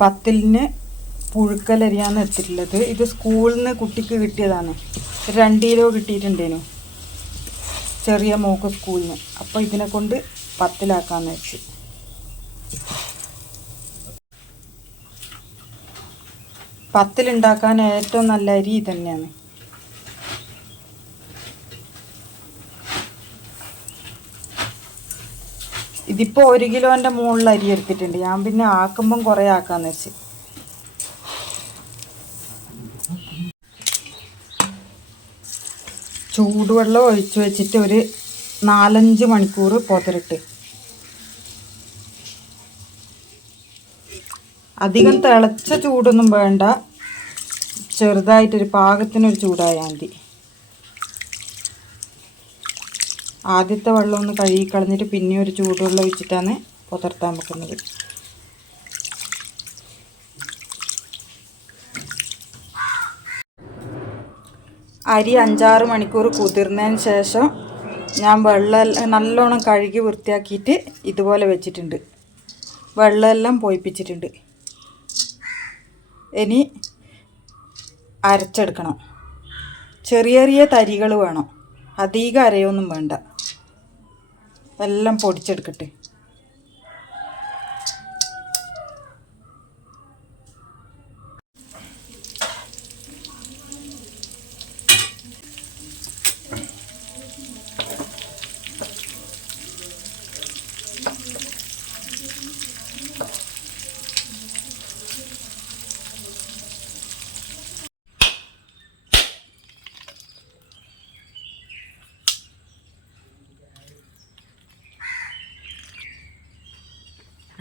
പത്തിലിന് പുഴുക്കലരിയാന്ന് വെച്ചിട്ടുള്ളത്. ഇത് സ്കൂളിൽ നിന്ന് കുട്ടിക്ക് കിട്ടിയതാണ്. രണ്ട് കിലോ കിട്ടിയിട്ടുണ്ടേനു. ചെറിയ മോക്ക് സ്കൂളിൽ നിന്ന് അപ്പോൾ ഇതിനെ കൊണ്ട് പത്തിലാക്കാന്ന് വെച്ച്. പത്തിലുണ്ടാക്കാൻ ഏറ്റവും നല്ല അരി തന്നെയാണ് ഇതിപ്പോൾ ഒരു കിലോന്റെ മുകളിൽ അരി എടുത്തിട്ടുണ്ട്. ഞാൻ പിന്നെ ആക്കുമ്പം കുറേ ആക്കാന്ന് വെച്ച്. ചൂടുവെള്ളം ഒഴിച്ചു വെച്ചിട്ട് ഒരു നാലഞ്ച് മണിക്കൂർ പുതറിട്ട് അധികം തിളച്ച ചൂടൊന്നും വേണ്ട. ചെറുതായിട്ടൊരു പാകത്തിനൊരു ചൂടായാൽ മതി. ആദ്യത്തെ വെള്ളം ഒന്ന് കഴുകി കളഞ്ഞിട്ട് പിന്നെ ഒരു ചൂടുവെള്ളം ഒഴിച്ചിട്ടാണ് പുതർത്താൻ വെക്കുന്നത്. അരി അഞ്ചാറ് മണിക്കൂർ കുതിർന്നതിന് ശേഷം ഞാൻ വെള്ളം നല്ലോണം കഴുകി വൃത്തിയാക്കിയിട്ട് ഇതുപോലെ വെച്ചിട്ടുണ്ട്. വെള്ളമെല്ലാം പോയിപ്പിച്ചിട്ടുണ്ട്. ഇനി അരച്ചെടുക്കണം. ചെറിയ ചെറിയ തരികൾ വേണം. അധികം അരയൊന്നും വേണ്ട. എല്ലാം പൊടിച്ചെടുക്കട്ടെ.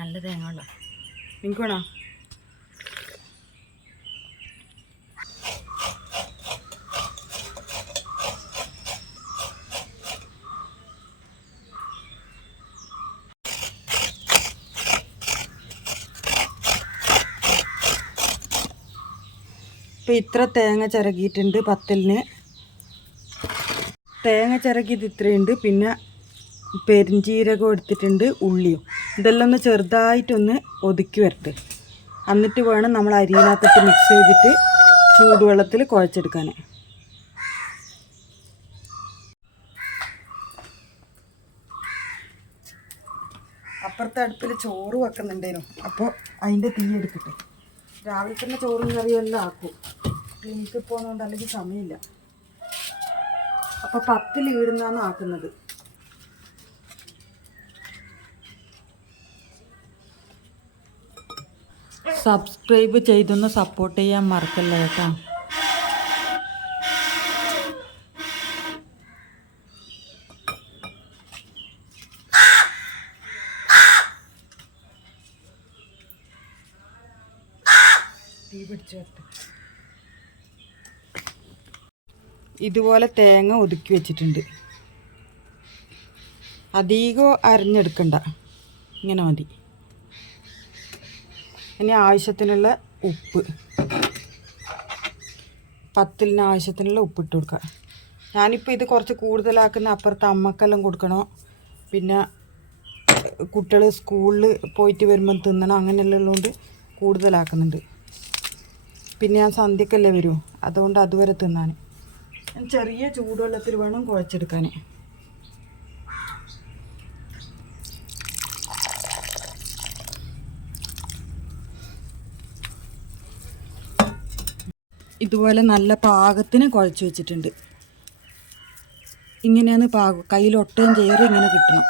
നല്ല തേങ്ങ ഉള്ള നിങ്ങൾക്ക് വേണോ? ഇപ്പം ഇത്ര തേങ്ങ ചിരകിയിട്ടുണ്ട് പത്തലിന്. തേങ്ങ ചിരകിയത് ഇത്രയുണ്ട്. പിന്നെ പെരിഞ്ചീരകം എടുത്തിട്ടുണ്ട് ഉള്ളിയും. ഇതെല്ലാം ഒന്ന് ചെറുതായിട്ടൊന്ന് ഒതുക്കി വരട്ടെ. എന്നിട്ട് വേണം നമ്മൾ അരിയിനകത്തിട്ട് മിക്സ് ചെയ്തിട്ട് ചൂടുവെള്ളത്തിൽ കുഴച്ചെടുക്കാൻ അപ്പുറത്തെ അടുപ്പിൽ ചോറ് വെക്കുന്നുണ്ടേനു. അപ്പോൾ അതിന്റെ തീ എടുത്തിട്ട്. രാവിലെ തന്നെ ചോറും കറിയും എല്ലാം ആക്കും. ക്ലിനിക്കിൽ പോകുന്നതുകൊണ്ട് അല്ലെങ്കിൽ സമയമില്ല. അപ്പോൾ പത്തിൽ ഈടുന്നാണ് ആക്കുന്നത്. സബ്സ്ക്രൈബ് ചെയ്തൊന്ന് സപ്പോർട്ട് ചെയ്യാൻ മറക്കല്ല കേട്ടോ. ഇതുപോലെ തേങ്ങ ഒതുക്കി വെച്ചിട്ടുണ്ട്. അധികം അരിഞ്ഞെടുക്കണ്ട. ഇങ്ങനെ മതി. ഇനി ആവശ്യത്തിനുള്ള ഉപ്പ്. പത്തിലിന് ആവശ്യത്തിനുള്ള ഉപ്പിട്ട് കൊടുക്കുക ഞാനിപ്പോൾ ഇത് കുറച്ച് കൂടുതലാക്കുന്ന അപ്പുറത്ത് അമ്മക്കെല്ലാം കൊടുക്കണം. പിന്നെ കുട്ടികൾ സ്കൂളിൽ പോയിട്ട് വരുമ്പോൾ തിന്നണം അങ്ങനെയുള്ളതുകൊണ്ട് കൂടുതലാക്കുന്നുണ്ട്. പിന്നെ ഞാൻ സന്ധ്യക്കല്ലേ വരൂ. അതുകൊണ്ട് അതുവരെ തിന്നാൻ ചെറിയ ചൂടുവെള്ളത്തിൽ വേണം കുഴച്ചെടുക്കാൻ ഇതുപോലെ നല്ല പാകത്തിന് കുഴച്ച് വെച്ചിട്ടുണ്ട്. ഇങ്ങനെയാണ് പാകം കയ്യിൽ ഒട്ടും ചേറി ഇങ്ങനെ കിട്ടണം.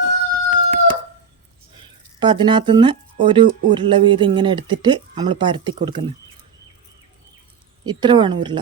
അപ്പം അതിനകത്തുനിന്ന് ഒരു ഉരുള വീതം ഇങ്ങനെ എടുത്തിട്ട് നമ്മൾ പരത്തി കൊടുക്കുന്നത്. ഇത്ര വേണം ഉരുള.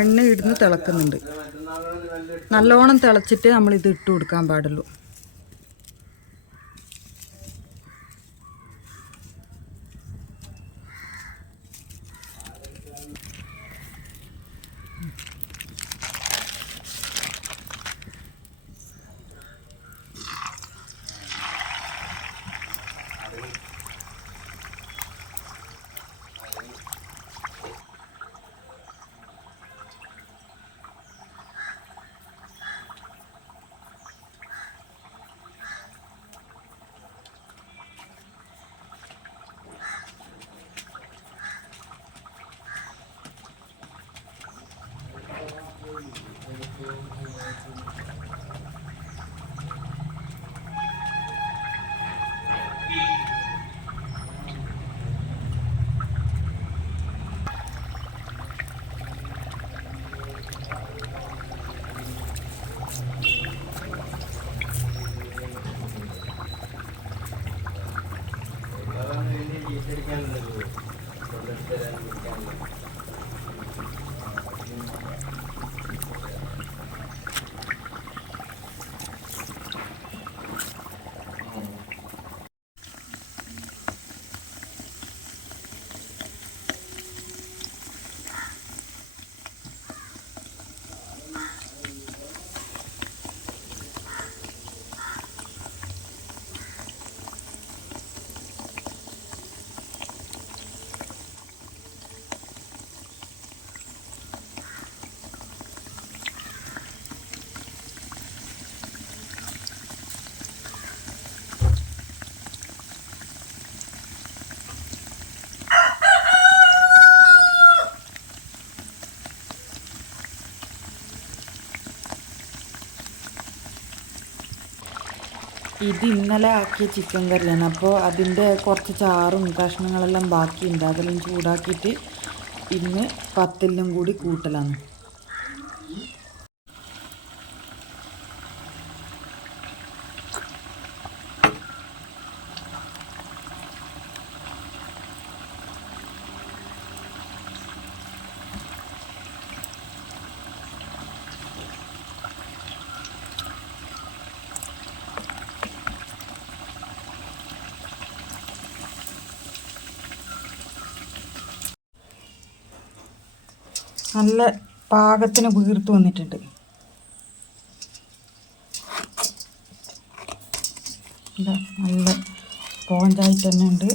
എണ്ണ ഇടുന്ന് തിളക്കുന്നുണ്ട്. നല്ലോണം തിളച്ചിട്ട് നമ്മൾ ഇത് ഇട്ട് കൊടുക്കാൻ പാടുള്ളൂ. ഇത് ഇന്നലെ ആക്കിയ ചിക്കൻ കറിയാണ് അപ്പോൾ അതിന്റെ കുറച്ച് ചാറും കഷ്ണങ്ങളെല്ലാം ബാക്കിയുണ്ട്. അതെല്ലാം ചൂടാക്കിയിട്ട് ഇന്ന് പത്തിലും കൂടി കൂട്ടലാണ്. നല്ല പാകത്തിന് വീർത്ത് വന്നിട്ടുണ്ട്. നല്ല പോഞ്ചായിട്ട് തന്നെ ഉണ്ട്.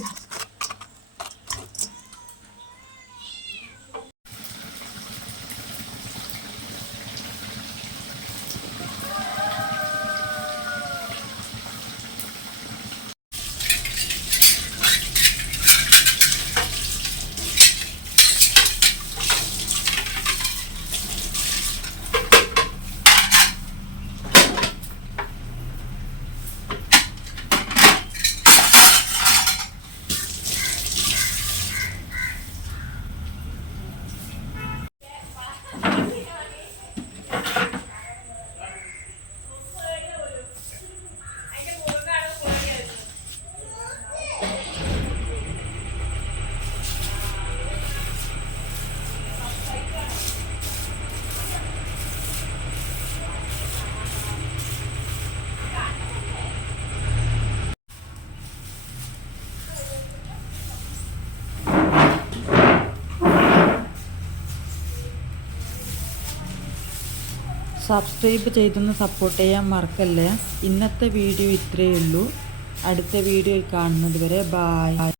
സബ്സ്ക്രൈബ് ചെയ്തൊന്ന് സപ്പോർട്ട് ചെയ്യാൻ മറക്കല്ലേ. ഇന്നത്തെ വീഡിയോ ഇത്രയേ ഉള്ളൂ. അടുത്ത വീഡിയോയിൽ കാണുന്നത് വരെ ബായ്